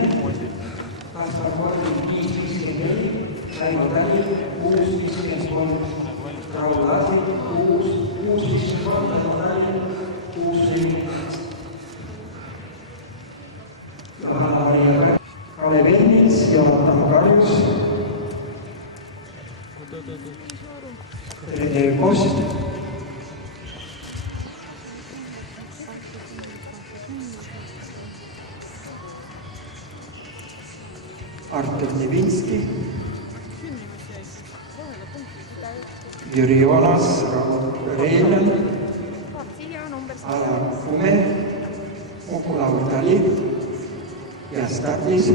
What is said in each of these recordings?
Kaspar Korvi 554, Raivo Tali 653, Raul Lasik 653, Raivo Tali 654. Johanna-Maria Kalev Ennits, Jonatan Karjus, Rene Kost, Artur Nevinski, Jüri Jonas, Raul Reeljan, Alar Kume, Laur Tali ja stardis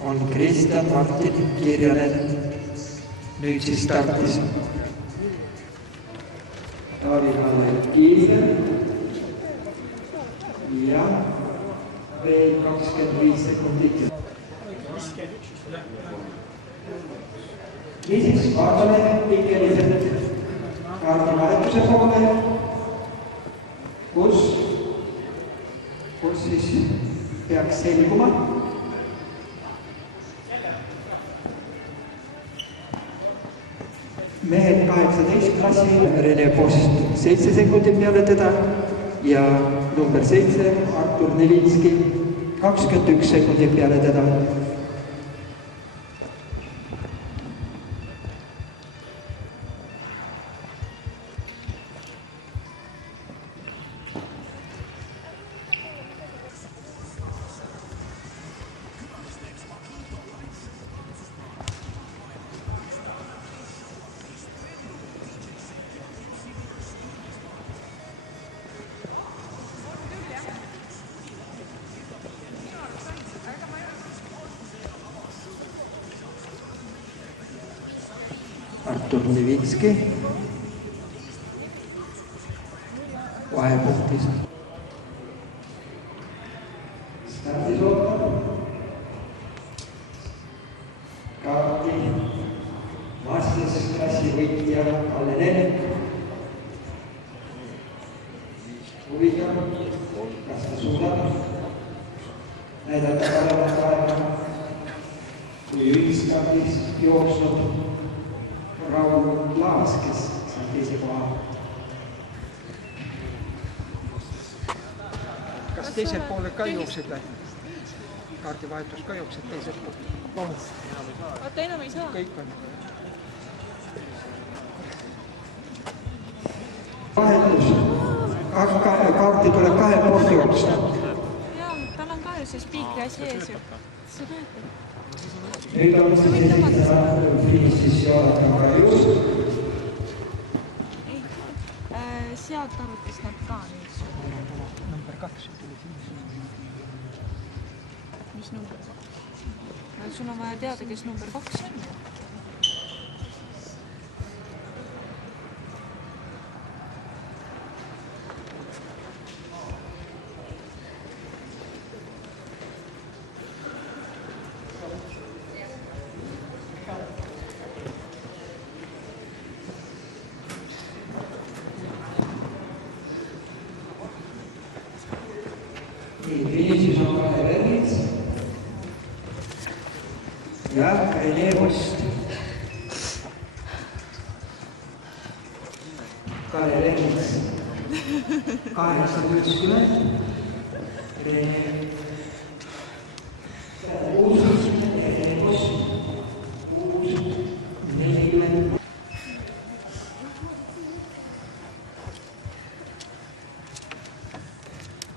on Kristjan Martin Kirjanen. Nüüd siis stardis Taavi-Kalle Kiisler ja veel 25 sekundit. Niisiis vaatame pikeliselt kaardivahetuse poole, kus siis peaks selguma. Mehed 18 klassi, Rene Post 7 sekundit peale teda ja number 7 Artur Nevinski 21 sekundit peale teda. Artur Nevinski vahepunktis. Stardis ootab kaardi vastasklassi võitja Kalle Nenk. Huviga, kas ta suudab näidata paremat aega kui ühiskardis jooksnud Raul Laas, kes saab teise koha. Kas teisel poole ka jooksed või? Kaardivahetus ka jooksed teisel poole? Oota, enam ei saa. Kõik on. Vahetus. Kaardi tuleb kahel poolt jooksta. Jaa, tal on ka ju see spiikri asi ees ju. See töötab. Nüüd on siis esimesena finišis Jonatan Karjus. Ei, sealt arvutis nad ka nüüd. Number 2 tuli siin. Mis number 2? Sul on vaja teada, kes number 2 on. Finišis on Kalle Ennits ja Rene Post. Kalle Ennits 8.50, Rene Post 6.40.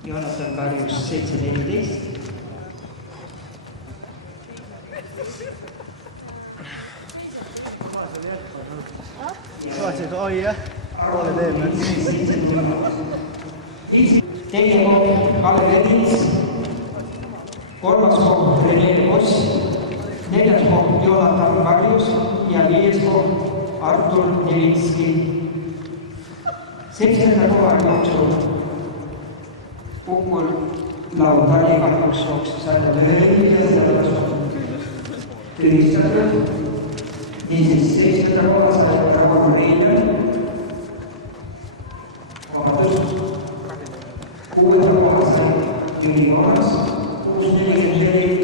Jonatan Karjus 7.14. Saatsid oi jah, poole teeme. Teine koht Kalle Ennits, kolmas koht Rene Post, neljas koht Jonatan Karjus ja viies koht Artur Nevinski. 7. koha jooksul Pukul Laur Tali kahjuks jooksis ainult ühe ja selles on tühistatud. Niisiis 7. koha sai Raul Reeljan. Vabandust. 6. koha sai Jüri Jonas 6.44.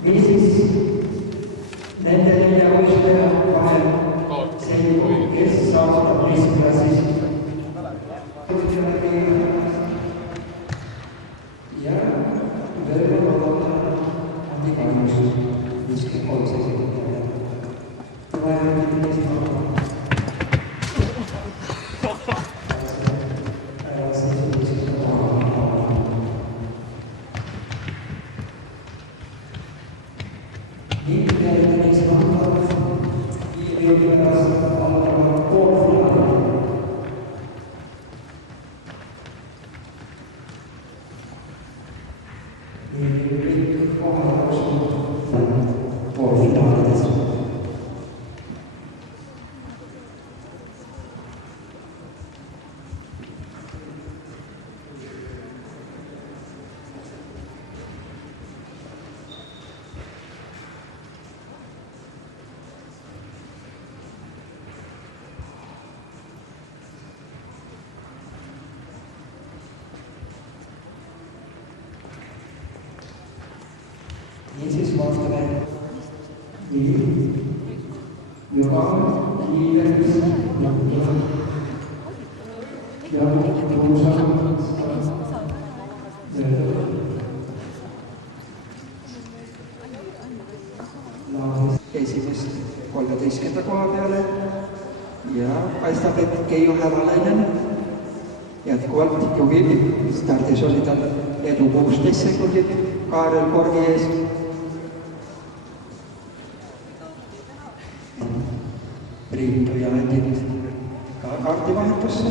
Niisiis, nende nelja võistleja vahel selgub, kes saavutab meistriklassis. Ja veel on igalüks 53 sekundit. Niisiis vaatame juba liideris ja esimest 13. koha peale ja paistab, et Keijo Hävalainen jätkuvalt juhib. Stardis oli tal edu 16 sekundit Kaarel Korgi ees. Priitu ja Andit ka kaardivahetusse.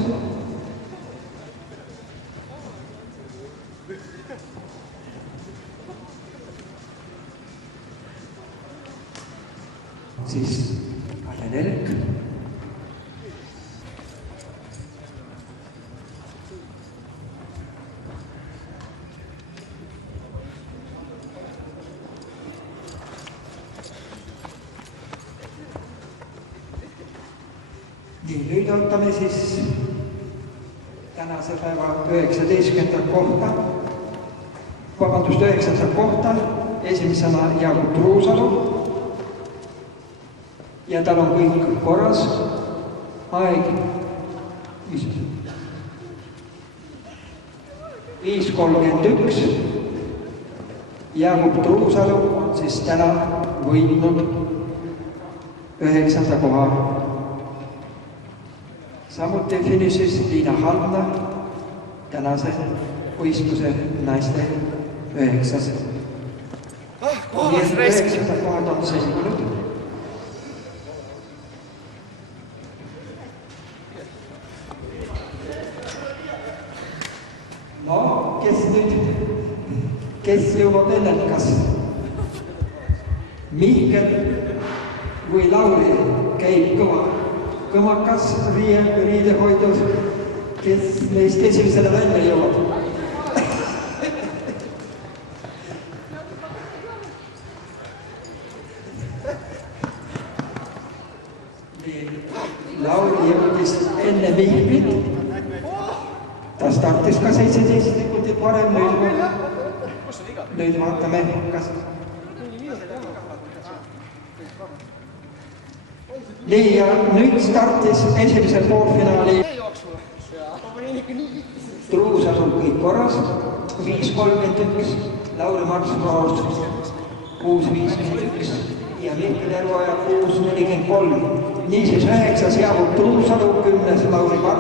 Siis Kalle Nelk. Nii, nüüd ootame siis tänase päeva 19. kohta. Esimesena Jaagup Truusalu. Ja tal on kõik korras. Aeg 5.31. Jaagup Truusalu on siis täna võitnud 9. koha. Samuti finišis Liina Halna, tänase võistluse naiste 9. Nii et 9. kohad on selgunud. No, kes jõuab enne, kas Mihkel või Lauri käib kõmakas riidehoidus, kes neist esimesele välja jõuab. Lauri jõudis enne Mihklit. Ta startis ka 17 sekundit varem. Nüüd vaatame, kas... Nii, ja nüüd startis esimesel poolfinaali. Truusal on kõik korras, 5.31, Lauri Marsproos 6.51 ja Mihkel Järveoja 6.43. Niisiis 9. Jaagup Truusalu, 10. Lauri Marsproos.